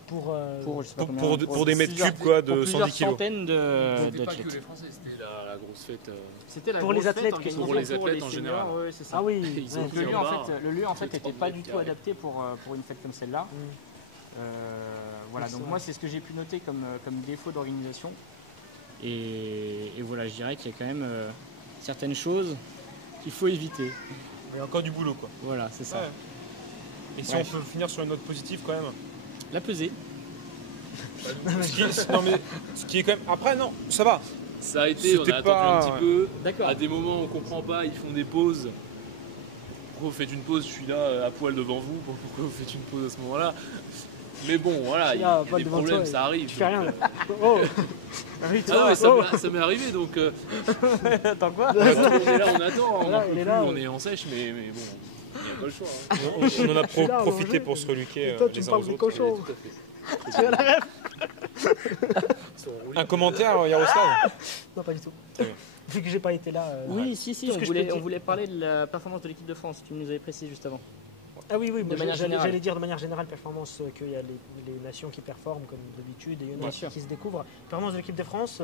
Pour Je sais pas Pour, combien- pour des mètres plusieurs- cube quoi, pour de plusieurs 110 kilos. centaines C'était pas que d'athlètes. les Français, c'était la grosse fête. C'était la Pour les grosse athlètes fête qui sont- organisée pour les athlètes en seniors, général. ouais, c'est ça. Ah oui, Ils ont ouais. pris Le lieu, un en bar, fait, le lieu en fait de n'était 30 pas mètres du tout carrés. adapté pour une fête comme celle-là. Voilà, donc moi c'est ce que j'ai pu noter comme défaut d'organisation. Et voilà, je dirais qu'il y a quand même certaines choses qu'il faut éviter. Il y a encore du boulot quoi. Voilà, c'est ça. Ouais. Et si Bref. on peut finir sur une note positive quand même. La pesée. Non mais ce qui est quand même. Après non, ça va. Ça a été, on C'était a attendu pas- un petit peu. D'accord. À des moments, on comprend pas, ils font des pauses. Pourquoi vous faites une pause? Je suis là à poil devant vous. Pourquoi vous faites une pause à ce moment-là? Mais bon, voilà, il y Là, a poil des devant problèmes, toi, ça arrive. Tu fais donc, rien là. Oh Ah ouais, ça m'est arrivé, donc Attends quoi? on est là, on attend, on, Voilà, en peut il est plus, là, on est en sèche, mais bon, il n'y a pas le choix. Hein. On en a Je suis là, profité manger. pour se reluquer Et toi, tu les me uns parles aux des autres. cochons. Tout à fait. Tu as la rêve Un commentaire, Yaroslav? Non, pas du tout. Très bien. Vu que j'ai pas été là. Oui, si, Tout ce on que je peux voulait, dire. on voulait parler de la performance de l'équipe de France. Tu nous avais précisé juste avant. Ah oui, oui, De moi, manière générale. j'allais dire de manière générale, performance, qu'il y a les nations qui performent comme d'habitude et il y en Bien a sûr. qui se découvrent. Performance de l'équipe de France,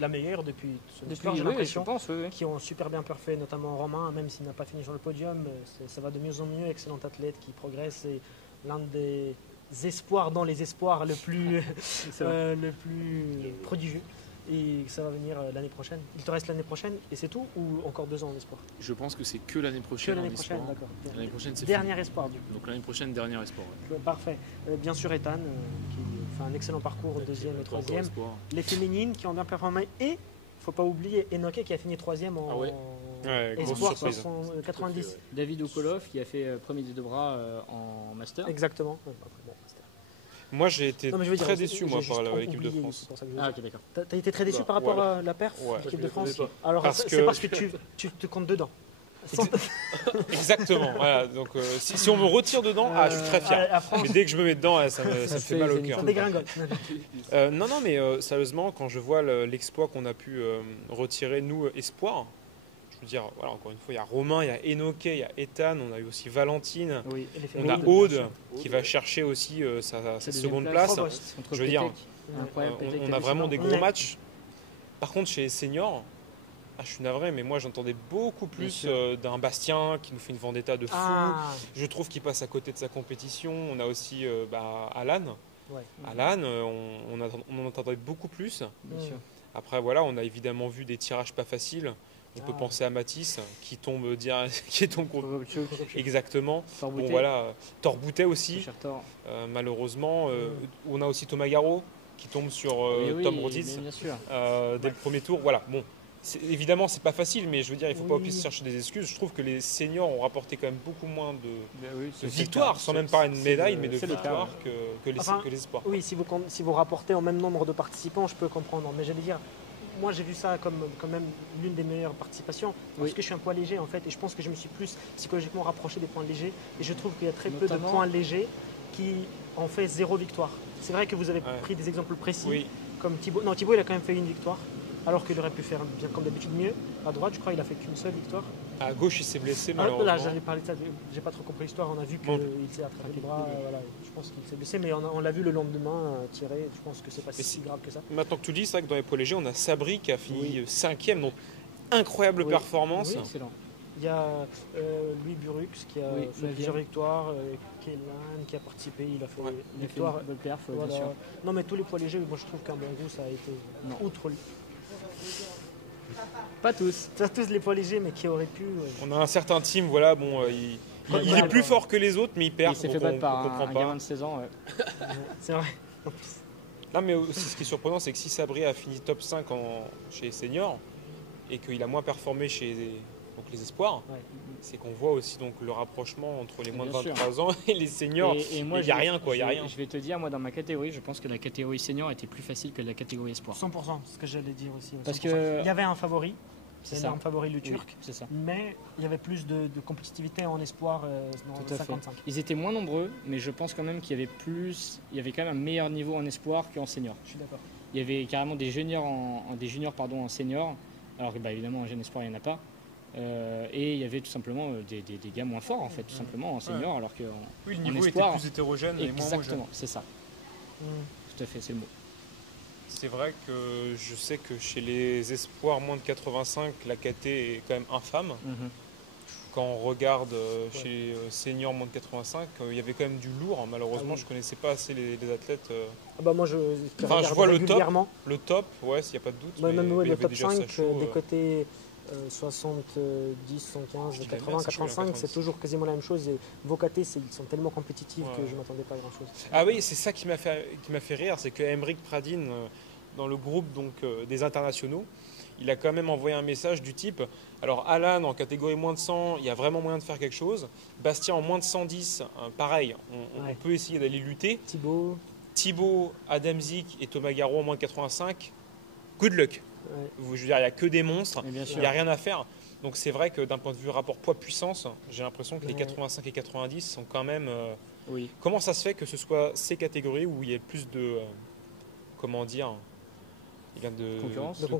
la meilleure depuis son histoire, j'ai oui, je l'impression. pense, oui. Qui ont super bien parfait, notamment Romain, même s'il n'a pas fini sur le podium, ça va de mieux en mieux, excellent athlète qui progresse et l'un des espoirs dans les espoirs le plus prodigieux. Et ça va venir l'année prochaine. Il te reste l'année prochaine et c'est tout ou encore 2 ans en espoir? Je pense que c'est que l'année Que prochaine. l'année en prochaine, espoir. d'accord. L'année prochaine, c'est Dernier espoir du coup. fini. Donc l'année prochaine, dernier espoir. Ouais. Parfait. Bien sûr Ethan, qui fait un excellent parcours au deuxième et Pas encore troisième. espoir. Les féminines qui ont bien performé et, faut pas oublier, Enoke qui a fini troisième en Ah ouais. Ouais, grosse espoir surprise. 90. David Okolov qui a fait premier des deux bras en master. Exactement. Ouais, après, bon, c'était- Moi j'ai été Non, mais je veux dire, très déçu moi j'ai par juste l'équipe de oublié, France. c'est pour ça que je veux Ah dire. ok, d'accord. T'as été très déçu par rapport Voilà. à la perf Ouais. de l'équipe de Je les France. connais Alors Parce c'est que- parce que tu te comptes dedans. Exactement. Voilà. Donc, si on me retire dedans, je suis très fier. Mais dès que je me mets dedans, ça me fait mal au cœur. Ça dégringole. Non, mais sérieusement, quand je vois l'exploit qu'on a pu retirer, nous, Espoir, je veux dire, voilà, encore une fois, il y a Romain, il y a Enoke, il y a Ethan, on a eu aussi Valentine, Oui. on a Aude qui va chercher aussi sa seconde place. Je veux dire, on a vraiment des gros matchs. Par contre, chez les seniors, je suis navré, mais moi j'entendais beaucoup plus d'un Bastien qui nous fait une vendetta de fou. Je trouve qu'il passe à côté de sa compétition. On a aussi Alan. Ouais. Alan, on en entendait beaucoup plus. Bien sûr. Après, voilà, on a évidemment vu des tirages pas faciles. On peut penser à Matisse qui tombe exactement. Bon, voilà, Torboutet aussi. Malheureusement, on a aussi Thomas Garot qui tombe sur Tom Roditz dès le premier tour. Voilà, bon. Évidemment, c'est pas facile, mais je veux dire, il ne faut pas aussi chercher des excuses. Je trouve que les seniors ont rapporté quand même beaucoup moins de victoires, sans même pas une médaille, mais de victoires que les espoirs. Oui, si vous rapportez en même nombre de participants, je peux comprendre. Mais j'allais dire, moi j'ai vu ça comme quand même l'une des meilleures participations, parce que je suis un poids léger en fait, et je pense que je me suis plus psychologiquement rapproché des points légers, et je trouve qu'il y a très peu de points légers qui ont fait 0 victoire. C'est vrai que vous avez pris des exemples précis, comme Thibaut. Non, Thibaut il a quand même fait une victoire. Alors qu'il aurait pu faire bien comme d'habitude mieux. À droite, je crois qu'il a fait qu'une seule victoire. À gauche, il s'est blessé malheureusement. Là, j'allais parler de ça. J'ai pas trop compris l'histoire. On a vu qu'il s'est attrapé les bras. Voilà. Je pense qu'il s'est blessé, mais on l'a vu le lendemain tirer. Je pense que c'est pas si grave que ça. Maintenant que tu le dis, c'est vrai que dans les poids légers, on a Sabri qui a fini 5e, donc incroyable performance. Oui, excellent. Il y a Louis Burux qui a fait plusieurs victoires, Kélan qui a participé, il a fait une victoire. Bonne perf, voilà. bien sûr. Non, mais tous les poids légers, moi je trouve qu'un bon goût ça a été outre lui. Pas tous. Pas tous les poids légers, mais qui auraient pu. On a un certain team, voilà, bon, il est plus fort que les autres, mais il perd. Il s'est fait battre par un gamin de 16 ans. C'est vrai. Non, mais aussi, ce qui est surprenant, c'est que si Sabri a fini top 5 chez les seniors et qu'il a moins performé chez les espoirs, c'est qu'on voit aussi donc, le rapprochement entre les moins de 23 ans et les seniors. Et moi, il n'y a rien, quoi. Je vais te dire, moi, dans ma catégorie, je pense que la catégorie senior était plus facile que la catégorie espoir. 100%, c'est ce que j'allais dire aussi. Parce que il y avait un favori, c'est ça. Un favori, le Turc, c'est ça. Mais il y avait plus de compétitivité en espoir dans 55. Ils étaient moins nombreux, mais je pense quand même qu'il y avait quand même un meilleur niveau en espoir qu'en senior. Je suis d'accord. Il y avait carrément des juniors en senior, alors que évidemment en jeune espoir il n'y en a pas. Et il y avait tout simplement des gars moins forts en fait, tout simplement en senior, alors que le niveau espoir, était plus hétérogène et moins homogène. Exactement, c'est ça. Tout à fait, c'est le mot. C'est vrai que je sais que chez les espoirs moins de 85, la KT est quand même infâme. Quand on regarde chez les seniors moins de 85, il y avait quand même du lourd. Malheureusement, je ne connaissais pas assez les athlètes. Moi, je vois régulièrement. Le top, s'il n'y a pas de doute. Même le top 5, des côtés 70, 115, 80, 85, c'est toujours quasiment la même chose. Et vos KT, ils sont tellement compétitifs que je ne m'attendais pas à grand-chose. Ah oui, c'est ça qui m'a fait rire, c'est que Aymeric Pradine, dans le groupe des internationaux, il a quand même envoyé un message du type alors Alan en catégorie moins de 100, il y a vraiment moyen de faire quelque chose. Bastien en moins de 110, pareil, on peut essayer d'aller lutter. Thibaut, Adamzik et Thomas Garot en moins de 85, good luck. Je veux dire, il n'y a que des monstres, il n'y a rien à faire. Donc c'est vrai que d'un point de vue rapport poids-puissance, j'ai l'impression que les 85 et 90 sont quand même... Comment ça se fait que ce soit ces catégories où il y a plus de...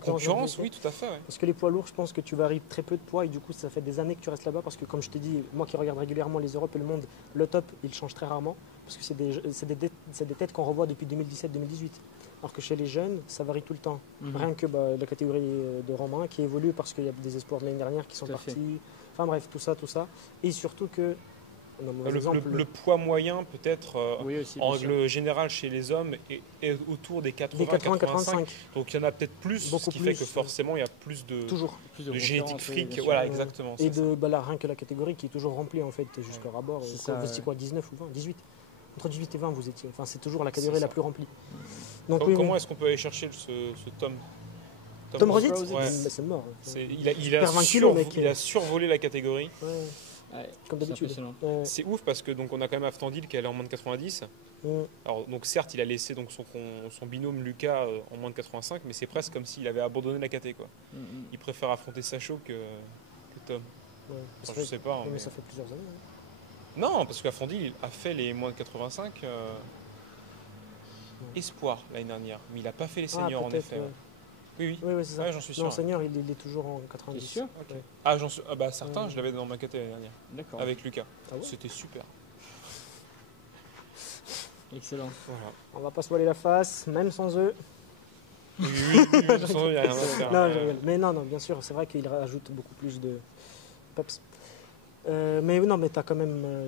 concurrence, oui, tout à fait. Parce que les poids lourds, je pense que tu varies très peu de poids et du coup, ça fait des années que tu restes là-bas. Parce que, comme je te dis, moi qui regarde régulièrement les Europes et le monde, le top, il change très rarement. Parce que c'est des têtes qu'on revoit depuis 2017-2018. Alors que chez les jeunes, ça varie tout le temps. Rien que la catégorie de Romain qui évolue parce qu'il y a des espoirs de l'année dernière qui sont partis. Enfin bref, tout ça. Et surtout que. Le poids moyen, peut-être, en règle générale, chez les hommes, est autour des 80-85. Donc il y en a peut-être plus, ce qui fait que forcément, il y a plus de génétique fric. Voilà, exactement. Et rien que la catégorie qui est toujours remplie, en fait, jusqu'au rabord. Vous étiez quoi, 19 ou 20 18 Entre 18 et 20, vous étiez. Enfin, c'est toujours la catégorie la plus remplie. Donc, comment est-ce qu'on peut aller chercher ce Tom Roditz c'est mort. Il a survolé la catégorie. Comme d'habitude. C'est ouf parce que donc on a quand même Aftandil qui est allé en moins de 90. Alors donc certes il a laissé donc son binôme Lucas en moins de 85, mais c'est presque comme s'il avait abandonné la KT quoi. Il préfère affronter Sacho que Tom. Ouais. Ça Enfin, je fait- sais pas. ouais, mais mais- ça fait plusieurs années. Hein. Non, parce qu'Afandi a fait les moins de 85 espoir l'année dernière, mais il n'a pas fait les seniors en peut-être, effet. ouais. Oui, oui. Oui, c'est ça. Ouais, j'en suis sûr. Non, senior, il est toujours en 90. T'es sûr? Ok. Ouais. Ah, bah certains, Ouais. je l'avais dans ma caté l'année dernière, D'accord. avec Lucas. Ah ouais C'était super. Excellent. Voilà. On va pas se voiler la face, même sans eux. Oui, oui, oui, oui, sans eux, il n'y a rien à faire. Non, je rigole. Mais non, bien sûr, c'est vrai qu'il rajoute beaucoup plus de peps. Mais non, mais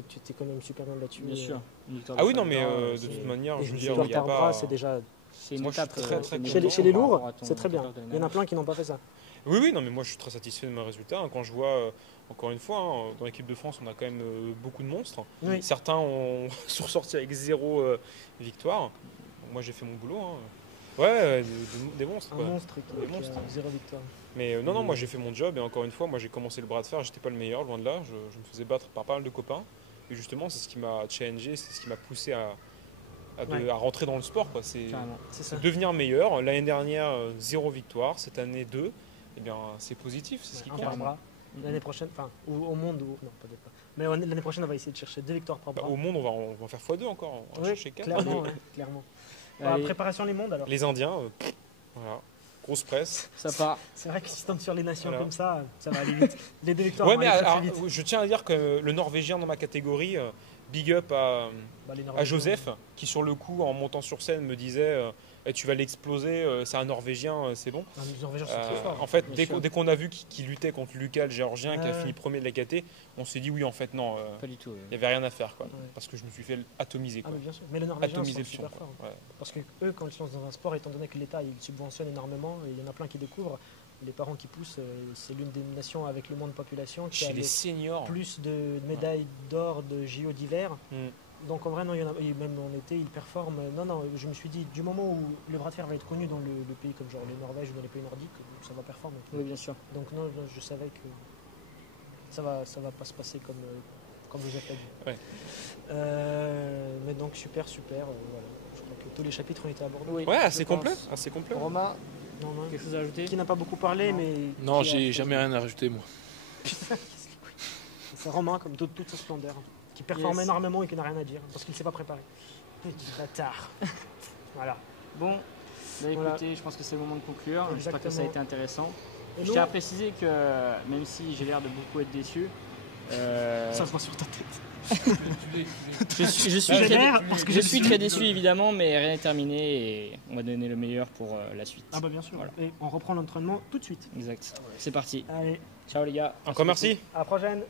tu t'es quand même super bien battu. Bien sûr. Une victoire Ah de oui, non, Fabien, mais de c'est- toute manière, Et je veux une dire, victoire il n'y a par bras, pas. c'est déjà. c'est une Moi, je suis étape, très, très c'est une content. Chez les étape par lourds, rapport à ton c'est très bien. victoire de l'année Il y en a dernière. plein qui n'ont pas fait ça. Oui, oui, non, mais moi, je suis très satisfait de mes résultats. Quand je vois, encore une fois, dans l'équipe de France, on a quand même beaucoup de monstres. Oui. Certains sont ressortis avec 0 victoire. Moi, j'ai fait mon boulot. Hein. Ouais, des monstres. Un Quoi. monstre Des qui monstres. a 0 victoire. Mais non, moi j'ai fait mon job et encore une fois, moi j'ai commencé le bras de fer, j'étais pas le meilleur, loin de là, je me faisais battre par pas mal de copains. Et justement, c'est ce qui m'a challengé, c'est ce qui m'a poussé Ouais. à rentrer dans le sport. Quoi. C'est Carrément. C'est ça. devenir meilleur. L'année dernière, 0 victoire, cette année 2. Eh bien, c'est positif, c'est ce qui Un compte. par bras. L'année prochaine, enfin, ou au monde, non, peut-être pas. Mais l'année prochaine, on va essayer de chercher 2 victoires par Bah, bras. au monde, on va faire x2 encore, on va Oui, chercher 4. clairement, ouais, clairement. Allez, Préparation les mondes alors. Les Indiens, voilà, grosse presse. ça part. C'est vrai que si tu tombes sur les nations Voilà. comme ça va aller vite. Les 2 victoires Ouais, vont mais aller très, alors, très vite. je tiens à dire que le Norvégien dans ma catégorie, big up à Les à Norvégiens, Joseph, qui sur le coup, en montant sur scène, me disait Eh, tu vas l'exploser, c'est un Norvégien, c'est bon. Les Norvégiens sont très forts. En fait, Bien sûr. dès qu'on a vu qu'il luttait contre Lucas, le Géorgien, qui a Ouais. fini premier de la KT, on s'est dit oui, en fait, non, Pas du tout. il n'y avait rien à faire, quoi. Ouais. Parce que je me suis fait atomiser, Ah, quoi. mais bien sûr. Mais les Norvégiens Atomiser sont le champ. super forts. Ouais. Parce que eux, quand ils se lancent dans un sport, étant donné que l'État il subventionne énormément, et il y en a plein qui découvrent, les parents qui poussent, c'est l'une des nations avec le moins de population qui a Chez les le seniors, plus de médailles d'or de JO d'hiver. Hmm. Donc en vrai, non, il y en a, et même en été, ils performent. Non, je me suis dit, du moment où le bras de fer va être connu dans le pays comme genre les Norvèges ou dans les pays nordiques, ça va performer. Oui, bien sûr. Donc non, je savais que ça va pas se passer comme vous avez dit. Ouais. Mais donc super, voilà. Je crois que tous les chapitres ont été abordés. Oui, Ouais, je assez pense. complet, assez complet. Romain, Non, non. quelque chose à ajouter? Qui n'a pas beaucoup parlé, Non. mais Non, qui a j'ai fait- jamais rien à rajouter, moi. C'est Romain comme toute sa splendeur, qui performe Yes. énormément et qui n'a rien à dire parce qu'il ne s'est pas préparé. Petit bâtard. Voilà. Bon, bah, Voilà. écoutez, je pense que c'est le moment de conclure. J'espère que ça a Exactement. été intéressant. Et Je nous, tiens à préciser que même si j'ai l'air de beaucoup être déçu, ça se voit sur ta tête. je suis Je très, l'air parce que je suis très déçu évidemment, mais rien n'est terminé et on va donner le meilleur pour la suite. Ah bah bien sûr. Voilà. Et on reprend l'entraînement tout de suite. Exact. C'est parti. Allez, Ciao les gars. Encore merci. à la prochaine.